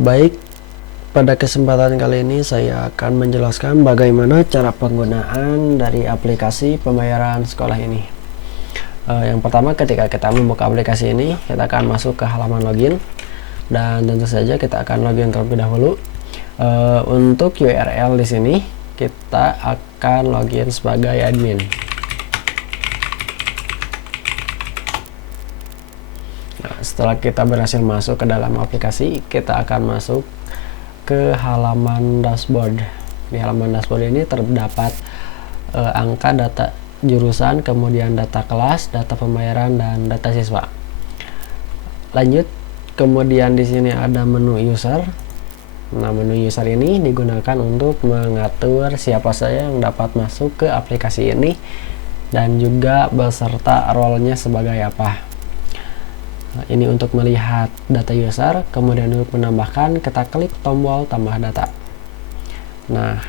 Baik, pada kesempatan kali ini saya akan menjelaskan bagaimana cara penggunaan dari aplikasi pembayaran sekolah ini. Yang pertama, ketika kita membuka aplikasi ini, kita akan masuk ke halaman login, dan tentu saja kita akan login terlebih dahulu. Untuk URL di sini, kita akan login sebagai admin. Nah, setelah kita berhasil masuk ke dalam aplikasi, kita akan masuk ke halaman dashboard. Di halaman dashboard ini terdapat angka data jurusan, kemudian data kelas, data pembayaran, dan data siswa. Lanjut, kemudian di sini ada menu user. Nah, menu user ini digunakan untuk mengatur siapa saja yang dapat masuk ke aplikasi ini dan juga beserta role-nya sebagai apa. Nah, ini untuk melihat data user, kemudian untuk menambahkan kita klik tombol tambah data. Nah,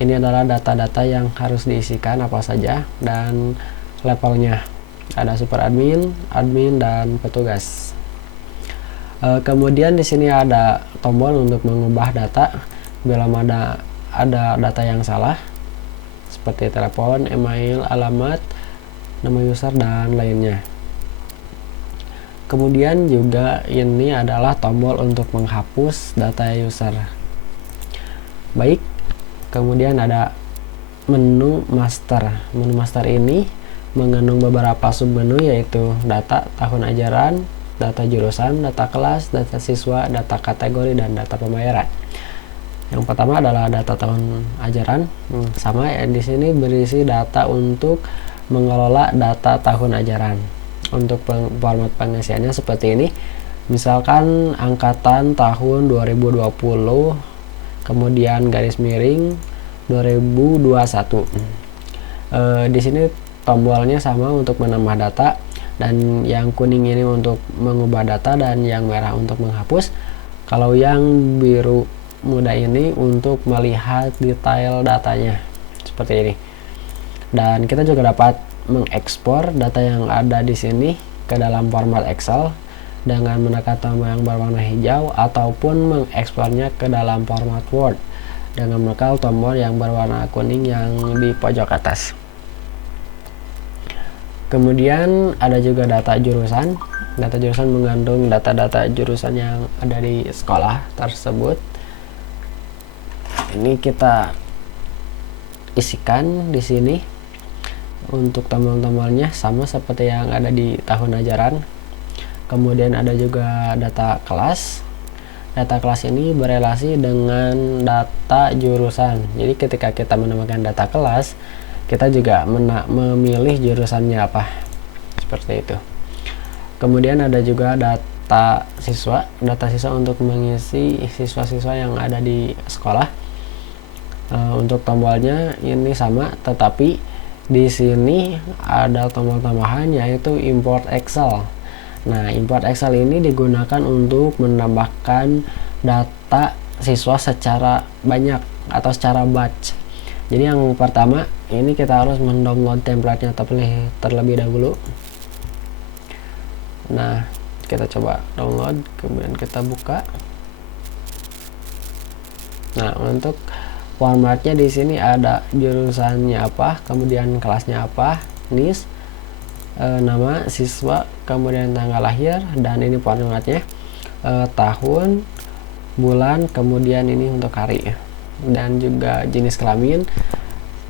ini adalah data-data yang harus diisikan apa saja dan levelnya. Ada super admin, admin, dan petugas. Kemudian di sini ada tombol untuk mengubah data bila ada data yang salah seperti telepon, email, alamat, nama user, dan lainnya. Kemudian juga ini adalah tombol untuk menghapus data user. Baik, kemudian ada menu master. Menu master ini mengandung beberapa submenu, yaitu data tahun ajaran, data jurusan, data kelas, data siswa, data kategori, dan data pembayaran. Yang pertama adalah data tahun ajaran. Sama ya, di sini berisi data untuk mengelola data tahun ajaran. Untuk format pengisiannya seperti ini. Misalkan angkatan tahun 2020, kemudian garis miring 2021. Di sini tombolnya sama untuk menambah data, dan yang kuning ini untuk mengubah data, dan yang merah untuk menghapus. Kalau yang biru muda ini untuk melihat detail datanya seperti ini. Dan kita juga dapat mengekspor data yang ada di sini ke dalam format Excel dengan menekan tombol yang berwarna hijau, ataupun mengekspornya ke dalam format Word dengan menekan tombol yang berwarna kuning yang di pojok atas. Kemudian ada juga data jurusan. Data jurusan mengandung data-data jurusan yang ada di sekolah tersebut. Ini kita isikan di sini. Untuk tombol-tombolnya sama seperti yang ada di tahun ajaran. Kemudian ada juga data kelas. Data kelas ini berelasi dengan data jurusan. Jadi ketika kita menambahkan data kelas, kita juga memilih jurusannya apa, seperti itu. Kemudian ada juga data siswa. Data siswa untuk mengisi siswa-siswa yang ada di sekolah. Untuk tombolnya ini sama, tetapi di sini ada tombol tambahan, yaitu import Excel. Nah, import Excel ini digunakan untuk menambahkan data siswa secara banyak atau secara batch. Jadi yang pertama ini kita harus mendownload template-nya terlebih dahulu. Nah, kita coba download, kemudian kita buka. Nah, untuk formatnya di sini ada jurusannya apa, kemudian kelasnya apa, NIS, nama siswa, kemudian tanggal lahir, dan ini formatnya tahun, bulan, kemudian ini untuk hari, dan juga jenis kelamin.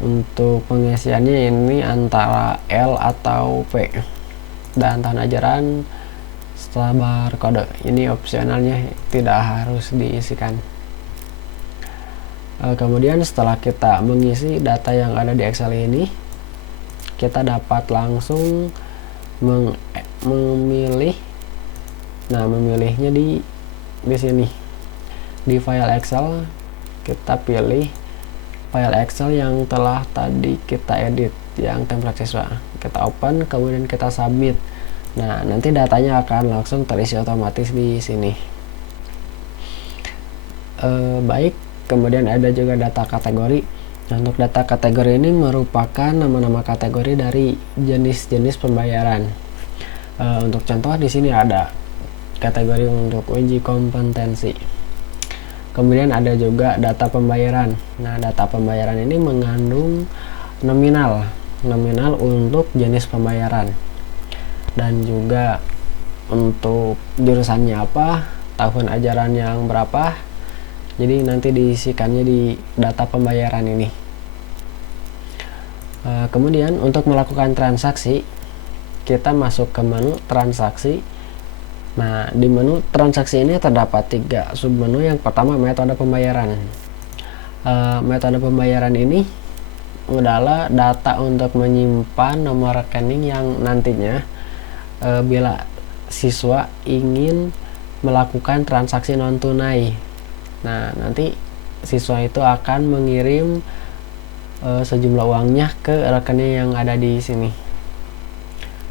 Untuk pengisiannya ini antara L atau P, dan tahun ajaran setelah barcode. Ini opsionalnya, tidak harus diisikan. Kemudian setelah kita mengisi data yang ada di Excel ini, kita dapat langsung memilih. Nah, memilihnya di sini di file Excel. Kita pilih file Excel yang telah tadi kita edit, yang template siswa. Kita open, kemudian kita submit. Nah, nanti datanya akan langsung terisi otomatis di sini. Baik. Kemudian ada juga data kategori. Nah, untuk data kategori ini merupakan nama-nama kategori dari jenis-jenis pembayaran. Untuk contoh di sini ada kategori untuk uji kompetensi. Kemudian ada juga data pembayaran. Nah, data pembayaran ini mengandung nominal untuk jenis pembayaran, dan juga untuk jurusannya apa, tahun ajaran yang berapa. Jadi nanti diisikannya di data pembayaran ini. Kemudian untuk melakukan transaksi, kita masuk ke menu transaksi. Nah, di menu transaksi ini terdapat 3 submenu. Yang pertama, metode pembayaran. Metode pembayaran ini adalah data untuk menyimpan nomor rekening yang nantinya bila siswa ingin melakukan transaksi non tunai. Nah, nanti siswa itu akan mengirim sejumlah uangnya ke rekening yang ada di sini.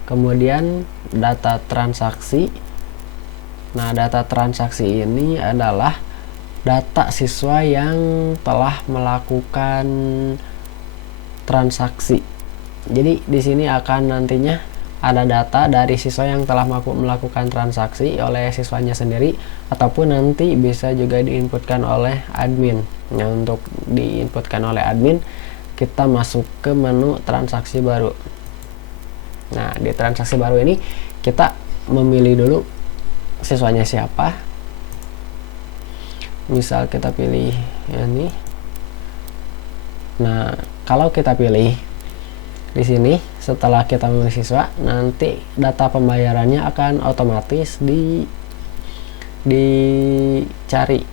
Kemudian data transaksi. Nah, data transaksi ini adalah data siswa yang telah melakukan transaksi. Jadi di sini akan nantinya ada data dari siswa yang telah melakukan transaksi oleh siswanya sendiri, ataupun nanti bisa juga diinputkan oleh admin. Nah, untuk diinputkan oleh admin, kita masuk ke menu transaksi baru. Nah, di transaksi baru ini kita memilih dulu siswanya siapa. Misal kita pilih ini. Nah, kalau kita pilih di sini, setelah kita memilih siswa, nanti data pembayarannya akan otomatis dicari.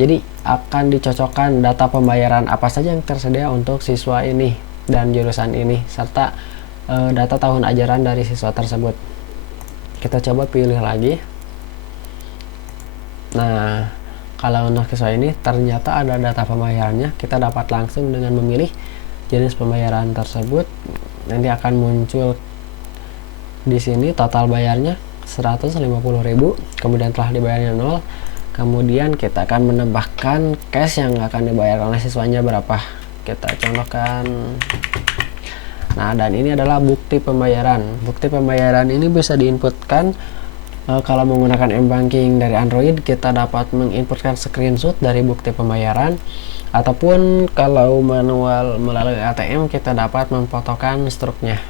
Jadi akan dicocokkan data pembayaran apa saja yang tersedia untuk siswa ini dan jurusan ini, serta data tahun ajaran dari siswa tersebut. Kita coba pilih lagi. Nah, kalau untuk siswa ini ternyata ada data pembayarannya, kita dapat langsung dengan memilih jenis pembayaran tersebut. Nanti akan muncul di sini total bayarnya 150.000, kemudian telah dibayarnya 0. Kemudian kita akan menambahkan cash yang akan dibayar oleh siswanya berapa. Kita contohkan. Nah, dan ini adalah bukti pembayaran. Bukti pembayaran ini bisa diinputkan. Kalau menggunakan m-banking dari Android, kita dapat menginputkan screenshot dari bukti pembayaran, ataupun kalau manual melalui ATM, kita dapat memfotokan struknya.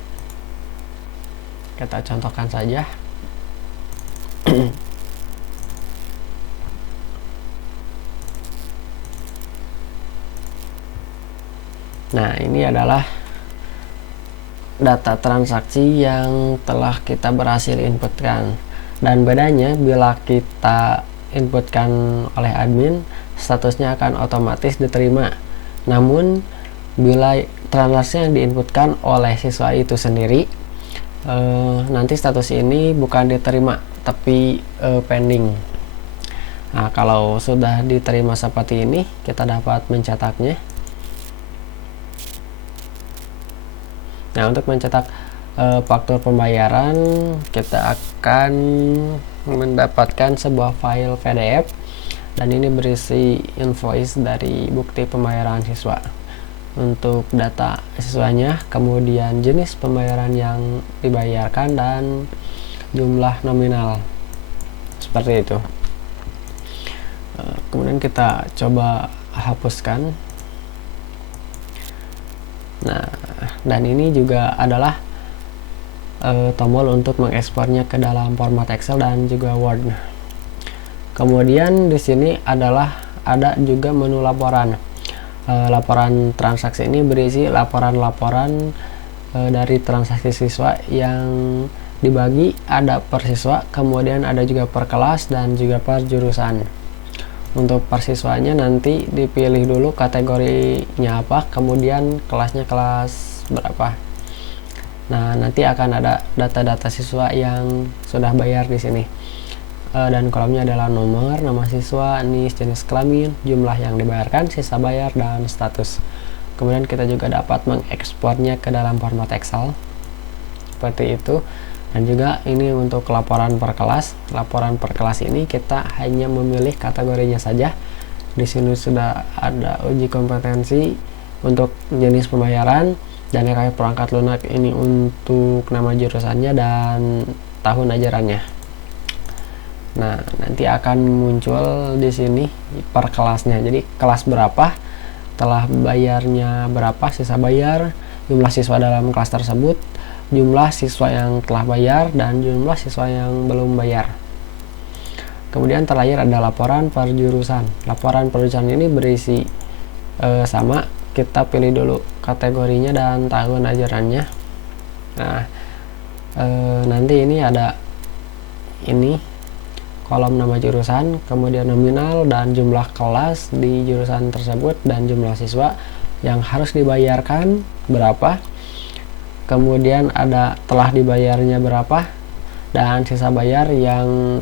Kita contohkan saja. Nah, ini adalah data transaksi yang telah kita berhasil inputkan. Dan bedanya bila kita inputkan oleh admin, statusnya akan otomatis diterima. Namun bila transaksi yang diinputkan oleh siswa itu sendiri, nanti status ini bukan diterima tapi pending. Nah, kalau sudah diterima seperti ini, kita dapat mencetaknya. Nah, untuk mencetak faktur pembayaran, kita akan mendapatkan sebuah file PDF, dan ini berisi invoice dari bukti pembayaran siswa untuk data siswanya, kemudian jenis pembayaran yang dibayarkan, dan jumlah nominal, seperti itu. Kemudian kita coba hapuskan. Nah, dan ini juga adalah tombol untuk mengekspornya ke dalam format Excel dan juga Word. Kemudian di sini ada juga menu laporan. Laporan transaksi ini berisi laporan-laporan dari transaksi siswa yang dibagi, ada per siswa, kemudian ada juga per kelas dan juga per jurusan. Untuk per siswanya nanti dipilih dulu kategorinya apa, kemudian kelasnya kelas berapa. Nah, nanti akan ada data-data siswa yang sudah bayar di sini. Dan kolomnya adalah nomor, nama siswa, NIS, jenis kelamin, jumlah yang dibayarkan, sisa bayar, dan status. Kemudian kita juga dapat mengekspornya ke dalam format Excel. Seperti itu. Dan juga ini untuk laporan per kelas. Laporan per kelas ini kita hanya memilih kategorinya saja. Di sini sudah ada uji kompetensi untuk jenis pembayaran, dan kayak perangkat lunak ini untuk nama jurusannya dan tahun ajarannya. Nah, nanti akan muncul di sini per kelasnya. Jadi kelas berapa, telah bayarnya berapa, sisa bayar, jumlah siswa dalam kelas tersebut, jumlah siswa yang telah bayar, dan jumlah siswa yang belum bayar. Kemudian terakhir ada laporan per jurusan. Laporan per jurusan ini berisi sama, kita pilih dulu kategorinya dan tahun ajarannya. Nah, nanti ini ada ini kolom nama jurusan, kemudian nominal dan jumlah kelas di jurusan tersebut, dan jumlah siswa yang harus dibayarkan berapa, kemudian ada telah dibayarnya berapa, dan sisa bayar yang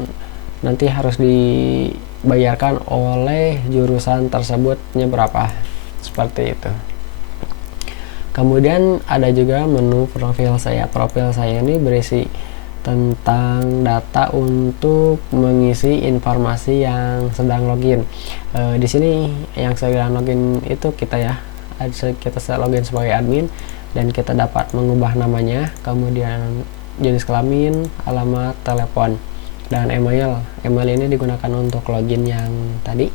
nanti harus dibayarkan oleh jurusan tersebutnya berapa, seperti itu. Kemudian ada juga menu profil saya. Profil saya ini berisi tentang data untuk mengisi informasi yang sedang login. Di sini yang sedang login itu kita ya, kita login sebagai admin, dan kita dapat mengubah namanya, kemudian jenis kelamin, alamat, telepon, dan email. Email ini digunakan untuk login yang tadi.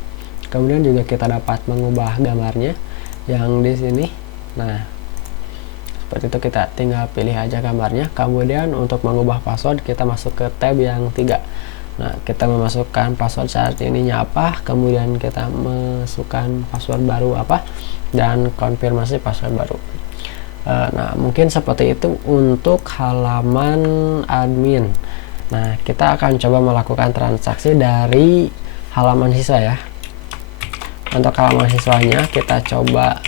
Kemudian juga kita dapat mengubah gambarnya yang di sini. Nah, seperti itu, kita tinggal pilih aja gambarnya. Kemudian untuk mengubah password kita masuk ke tab yang 3. Nah, kita memasukkan password saat ininya apa, kemudian kita masukkan password baru apa, dan konfirmasi password baru. Nah, mungkin seperti itu untuk halaman admin. Nah, kita akan coba melakukan transaksi dari halaman siswa ya. Untuk halaman siswanya kita coba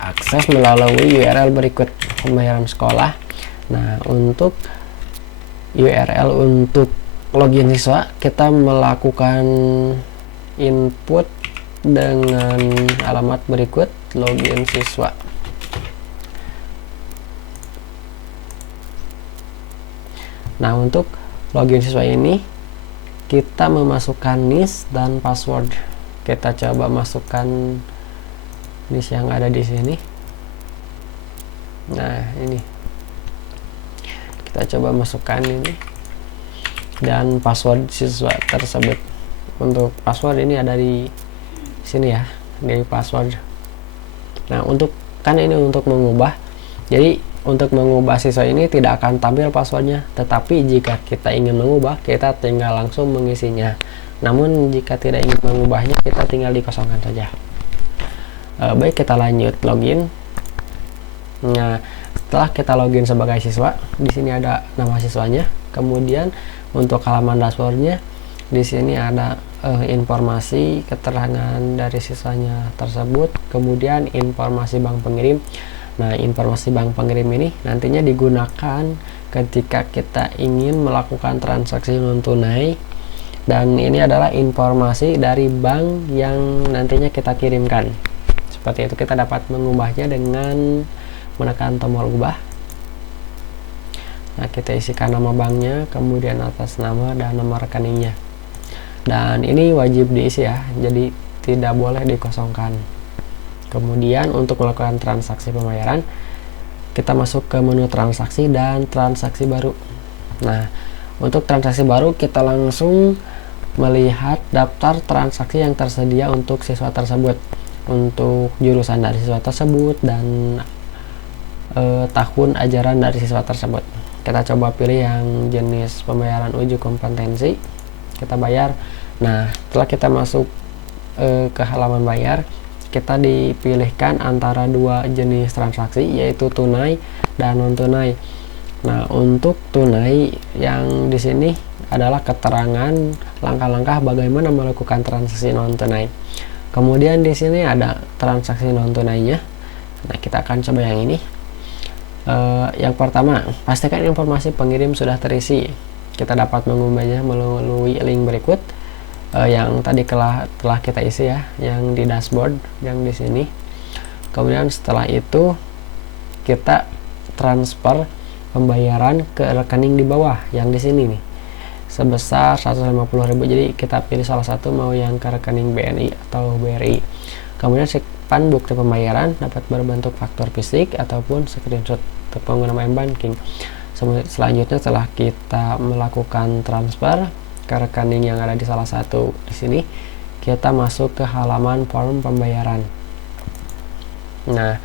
akses melalui URL berikut, pembayaran sekolah. Nah, untuk URL untuk login siswa kita melakukan input dengan alamat berikut, login siswa. Nah, untuk login siswa ini kita memasukkan NIS dan password. Kita coba masukkan NIS yang ada di sini. Nah, ini kita coba masukkan ini, dan password siswa tersebut. Untuk password ini ada di sini ya, di password. Nah, untuk kan ini untuk mengubah, jadi untuk mengubah siswa ini tidak akan tampil passwordnya, tetapi jika kita ingin mengubah, kita tinggal langsung mengisinya. Namun jika tidak ingin mengubahnya, kita tinggal dikosongkan saja. Baik, kita lanjut login. Nah, setelah kita login sebagai siswa, di sini ada nama siswanya. Kemudian untuk halaman dashboardnya, di sini ada informasi keterangan dari siswanya tersebut. Kemudian informasi bank pengirim. Nah, informasi bank pengirim ini nantinya digunakan ketika kita ingin melakukan transaksi non tunai, dan ini adalah informasi dari bank yang nantinya kita kirimkan. Seperti itu, kita dapat mengubahnya dengan menekan tombol ubah. Nah, kita isikan nama banknya, kemudian atas nama dan nomor rekeningnya. Dan ini wajib diisi ya, jadi tidak boleh dikosongkan. Kemudian untuk melakukan transaksi pembayaran, kita masuk ke menu transaksi dan transaksi baru. Nah, untuk transaksi baru kita langsung melihat daftar transaksi yang tersedia untuk siswa tersebut, untuk jurusan dari siswa tersebut, dan tahun ajaran dari siswa tersebut. Kita coba pilih yang jenis pembayaran uji kompetensi, kita bayar. Nah, setelah kita masuk ke halaman bayar, kita dipilihkan antara dua jenis transaksi, yaitu tunai dan non tunai. Nah, untuk tunai yang di sini adalah keterangan langkah-langkah bagaimana melakukan transaksi non tunai. Kemudian di sini ada transaksi non tunainya. Nah, kita akan coba yang ini. Yang pertama, pastikan informasi pengirim sudah terisi. Kita dapat mengubahnya melalui link berikut. Yang tadi telah kita isi ya, yang di dashboard yang di sini. Kemudian setelah itu kita transfer pembayaran ke rekening di bawah yang di sini nih, sebesar 150.000. Jadi kita pilih salah satu, mau yang ke rekening BNI atau BRI. Kemudian simpan bukti pembayaran dapat berbentuk faktur fisik ataupun screenshot pengguna banking. Selanjutnya setelah kita melakukan transfer ke rekening yang ada di salah satu di sini, kita masuk ke halaman form pembayaran. Nah,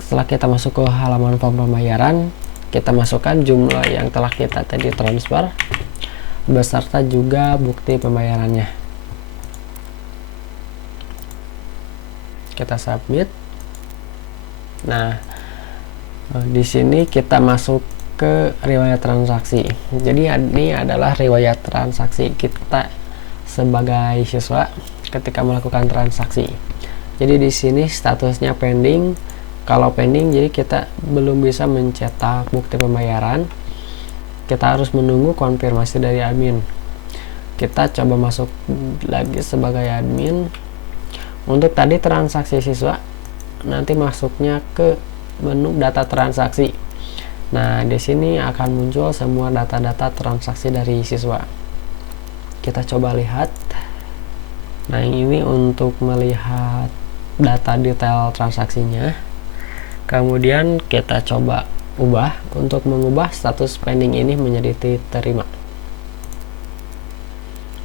setelah kita masuk ke halaman form pembayaran, kita masukkan jumlah yang telah kita tadi transfer beserta juga bukti pembayarannya. Kita submit. Nah, di sini kita masuk ke riwayat transaksi. Jadi ini adalah riwayat transaksi kita sebagai siswa ketika melakukan transaksi. Jadi di sini statusnya pending. Kalau pending, jadi kita belum bisa mencetak bukti pembayaran. Kita harus menunggu konfirmasi dari admin. Kita coba masuk lagi sebagai admin. Untuk tadi transaksi siswa, nanti masuknya ke menu data transaksi. Nah, di sini akan muncul semua data-data transaksi dari siswa. Kita coba lihat. Nah, ini untuk melihat data detail transaksinya. Kemudian kita coba ubah untuk mengubah status pending ini menjadi diterima.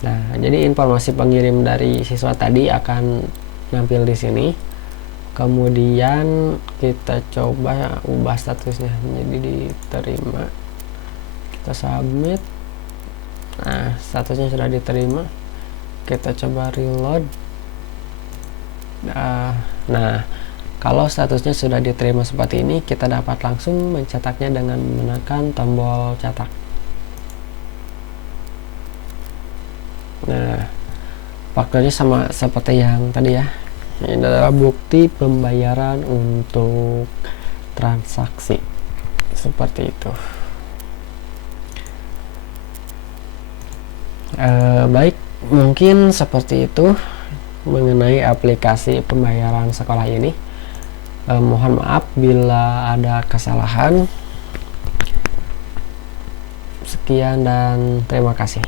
Nah, jadi informasi pengirim dari siswa tadi akan nampil di sini. Kemudian kita coba ubah statusnya menjadi diterima. Kita submit. Nah, statusnya sudah diterima. Kita coba reload. Nah, kalau statusnya sudah diterima seperti ini, kita dapat langsung mencetaknya dengan menekan tombol cetak. Nah, faktornya sama seperti yang tadi ya. Ini adalah bukti pembayaran untuk transaksi. Seperti itu. Baik, mungkin seperti itu mengenai aplikasi pembayaran sekolah ini. Mohon maaf bila ada kesalahan. Sekian dan terima kasih.